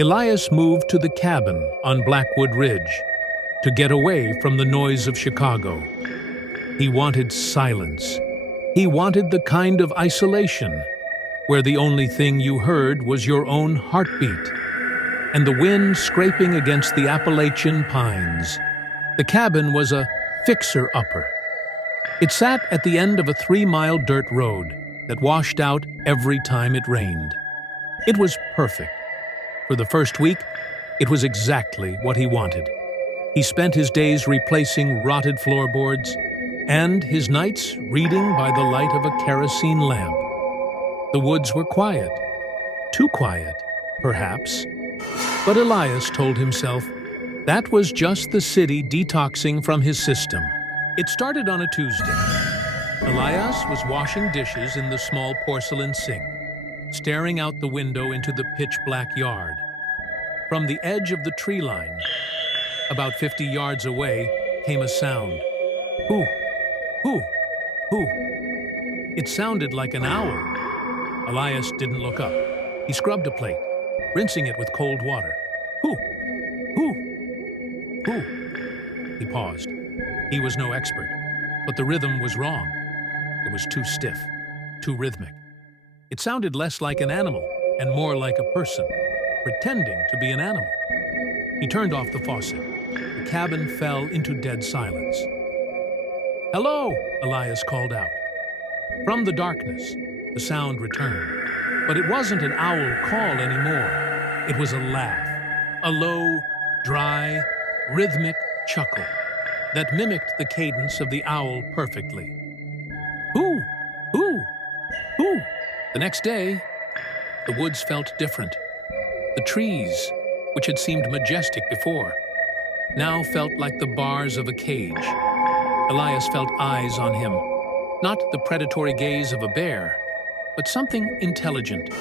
Elias moved to the cabin on Blackwood Ridge to get away from the noise of Chicago. He wanted silence. He wanted the kind of isolation where the only thing you heard was your own heartbeat and the wind scraping against the Appalachian pines. The cabin was a fixer-upper. It sat at the end of a 3-mile dirt road that washed out every time it rained. It was perfect. For the first week, it was exactly what he wanted. He spent his days replacing rotted floorboards and his nights reading by the light of a kerosene lamp. The woods were quiet. Too quiet, perhaps. But Elias told himself that was just the city detoxing from his system. It started on a Tuesday. Elias was washing dishes in the small porcelain sink, staring out the window into the pitch-black yard. From the edge of the tree line, about 50 yards away, came a sound. Hoo, hoo, hoo. It sounded like an owl. Elias didn't look up. He scrubbed a plate, rinsing it with cold water. Hoo, hoo, hoo. He paused. He was no expert, but the rhythm was wrong. It was too stiff, too rhythmic. It sounded less like an animal and more like a person, pretending to be an animal. He turned off the faucet. The cabin fell into dead silence. "Hello," Elias called out. From the darkness, the sound returned. But it wasn't an owl call anymore. It was a laugh, a low, dry, rhythmic chuckle that mimicked the cadence of the owl perfectly. Hoo, hoo, hoo. The next day, the woods felt different. The trees, which had seemed majestic before, now felt like the bars of a cage. Elias felt eyes on him, not the predatory gaze of a bear, but something intelligent,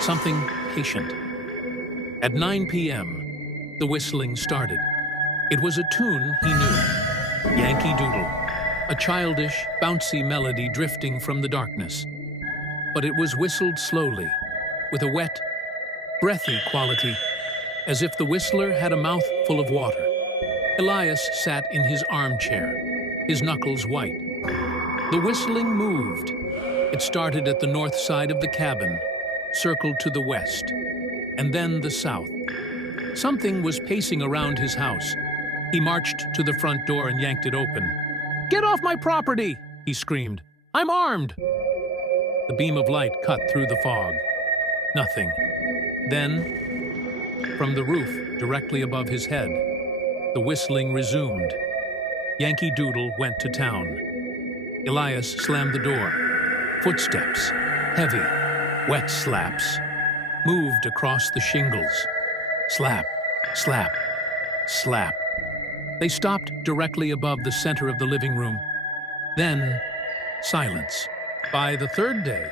something patient. At 9 p.m., the whistling started. It was a tune he knew, Yankee Doodle, a childish, bouncy melody drifting from the darkness. But it was whistled slowly, with a wet, breathy quality, as if the whistler had a mouth full of water. Elias sat in his armchair, his knuckles white. The whistling moved. It started at the north side of the cabin, circled to the west, and then the south. Something was pacing around his house. He marched to the front door and yanked it open. "Get off my property!" he screamed. "I'm armed!" The beam of light cut through the fog. Nothing. Then, from the roof directly above his head, the whistling resumed. Yankee Doodle went to town. Elias slammed the door. Footsteps, heavy, wet slaps, moved across the shingles. Slap, slap, slap. They stopped directly above the center of the living room. Then, silence. By the third day,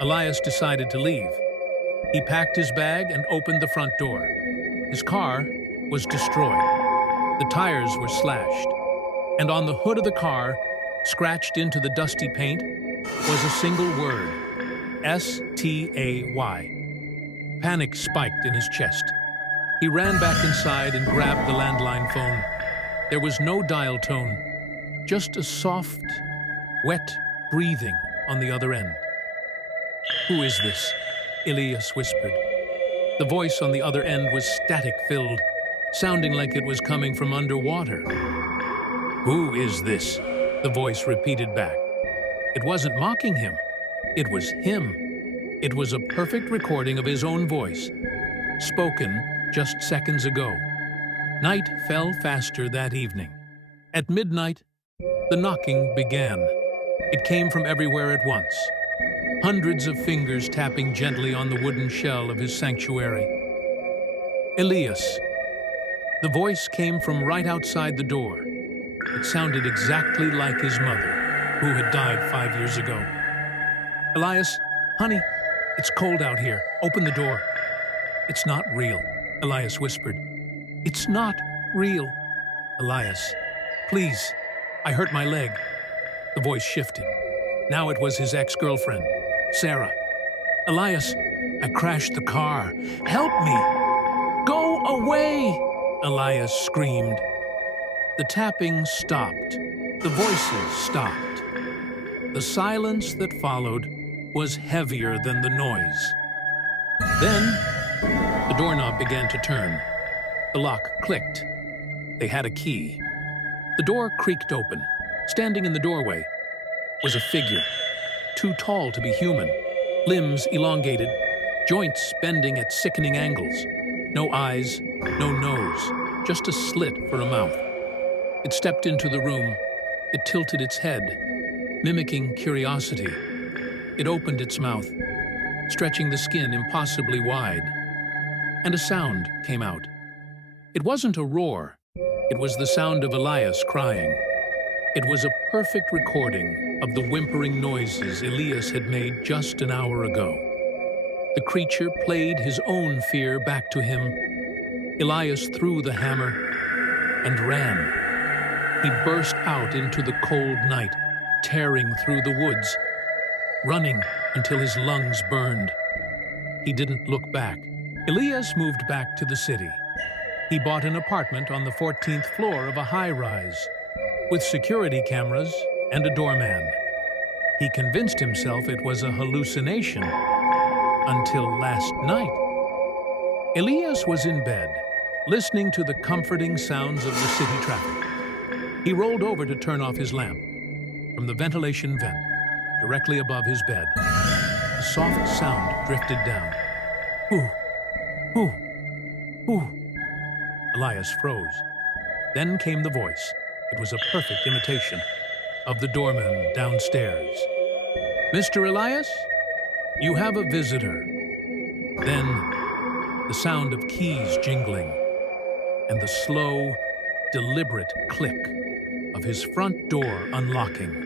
Elias decided to leave. He packed his bag and opened the front door. His car was destroyed. The tires were slashed. And on the hood of the car, scratched into the dusty paint, was a single word, S-T-A-Y. Panic spiked in his chest. He ran back inside and grabbed the landline phone. There was no dial tone, just a soft, wet breathing on the other end. "Who is this?" Elias whispered. The voice on the other end was static-filled, sounding like it was coming from underwater. "Who is this?" the voice repeated back. It wasn't mocking him. It was him. It was a perfect recording of his own voice, spoken just seconds ago. Night fell faster that evening. At midnight, the knocking began. It came from everywhere at once. Hundreds of fingers tapping gently on the wooden shell of his sanctuary. Elias. The voice came from right outside the door. It sounded exactly like his mother, who had died 5 years ago. "Elias, honey, it's cold out here. Open the door." "It's not real," Elias whispered. "It's not real." "Elias, please, I hurt my leg." The voice shifted. Now it was his ex-girlfriend, Sarah. "Elias, I crashed the car. Help me!" No way! Elias screamed. The tapping stopped. The voices stopped. The silence that followed was heavier than the noise. Then, the doorknob began to turn. The lock clicked. They had a key. The door creaked open. Standing in the doorway was a figure, too tall to be human, limbs elongated, joints bending at sickening angles. No eyes, no nose, just a slit for a mouth. It stepped into the room. It tilted its head, mimicking curiosity. It opened its mouth, stretching the skin impossibly wide. And a sound came out. It wasn't a roar. It was the sound of Elias crying. It was a perfect recording of the whimpering noises Elias had made just an hour ago. The creature played his own fear back to him. Elias threw the hammer and ran. He burst out into the cold night, tearing through the woods, running until his lungs burned. He didn't look back. Elias moved back to the city. He bought an apartment on the 14th floor of a high-rise, with security cameras and a doorman. He convinced himself it was a hallucination until last night. Elias was in bed, listening to the comforting sounds of the city traffic. He rolled over to turn off his lamp. From the ventilation vent, directly above his bed, a soft sound drifted down. Hoo, hoo, hoo. Elias froze. Then came the voice. It was a perfect imitation of the doorman downstairs. "Mr. Elias, you have a visitor." Then the sound of keys jingling and the slow, deliberate click of his front door unlocking.